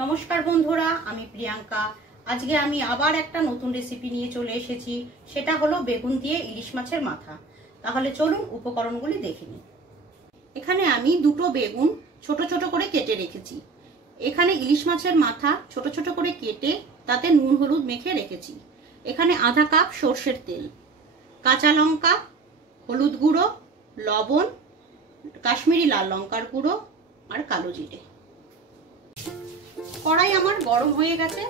नमस्कार बंधुरा आमी प्रियंका। आज के आमी आबार एकटा नतून रेसिपि निये चले एसेछि, सेटा हलो बेगुन दिये इलिश माछेर माथा। ताहले चलुन उपकरणगुली देखे निই। एखाने आमी दुटो बेगुन छोटो छोटो करे केटे रेखेछि। एखाने इलिश माछेर माथा छोटो छोटो करे केटे ताते नुन हलुद मेखे रेखेछि। एखाने आधा काप सर्षेर तेल, काँचा लंका, हलुद गुड़ो, लवण, काश्मीरी लाल लंकार गुड़ो और कालो जिरे। कड़ाई आमार गरम हो गेছে,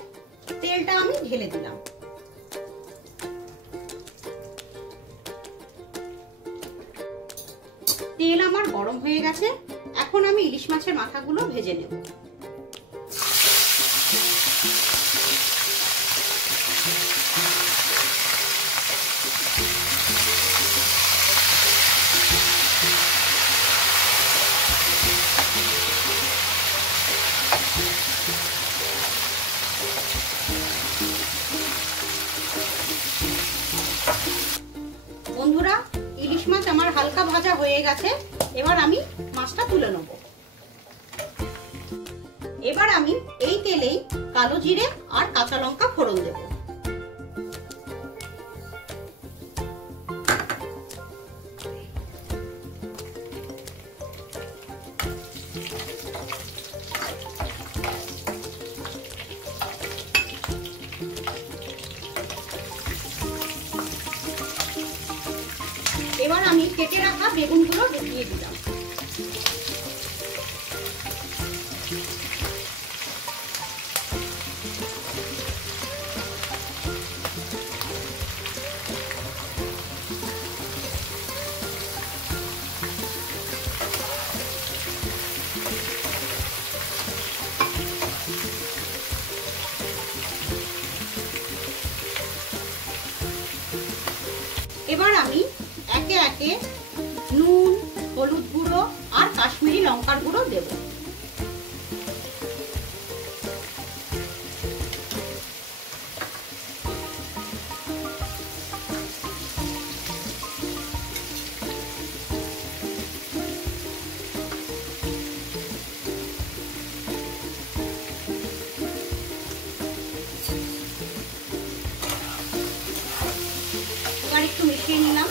तेलटा आमी ढेले दिलाम। तेल आमार गरम हो गेছে, এখন আমি ইলিশ মাছের মাথাগুলো ভেজে নেব। বন্ধুরা ইলিশ মাছ আমার হালকা ভাজা হয়ে গেছে, এবার আমি মাছটা তুলে নেব। এবার আমি এই তেলেই কালো জিরে আর কাঁচা লঙ্কা ফোড়ন দেব। এবার আমি কেটে রাখা বেগুনগুলো দিয়ে দিলাম। এবার আমি একে একে নুন, হলুদ গুঁড়ো আর কাশ্মীরি লঙ্কার গুঁড়ো দেব। এবার একটু মিশিয়ে নিলাম।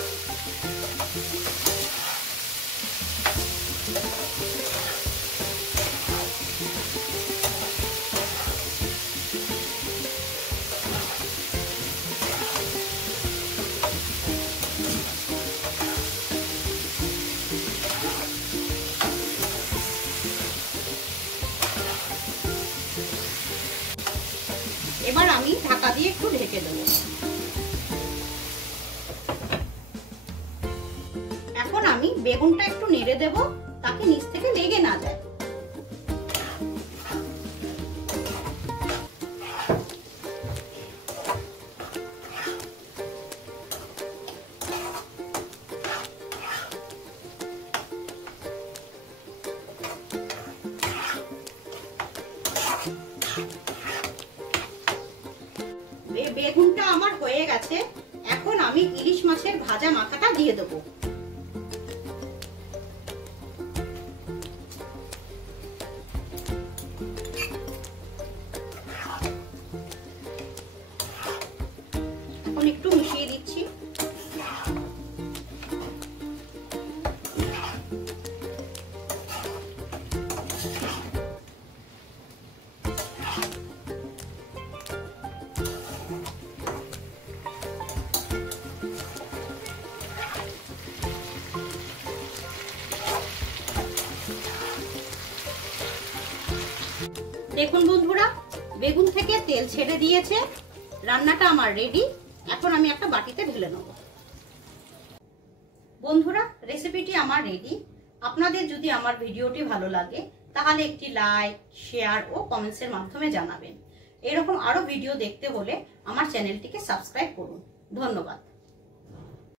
এবার আমি ঢাকা দিয়ে একটু ঢেকে দেব। এখন আমি বেগুনটা একটু নেড়ে দেব, তাকে নিচ থেকে লেগে না যায়। বেগুনটা আমার হয়ে গেছে, এখন আমি ইলিশ মাছের ভাজা মাথাটা দিয়ে দেব। এখন একটু মিশিয়ে দিচ্ছি। দেখুন বন্ধুরা, বেগুন থেকে তেল ছেড়ে দিয়েছে, রান্নাটা আমার রেডি। এখন আমি একটা বাটিতে ঢেলে নেব। বন্ধুরা রেসিপিটি আমার রেডি। আপনাদের যদি আমার ভিডিওটি ভালো লাগে তাহলে একটি লাইক, শেয়ার ও কমেন্টসের মাধ্যমে জানাবেন। এরকম আরো ভিডিও দেখতে হলে আমার চ্যানেলটিকে সাবস্ক্রাইব করুন। ধন্যবাদ।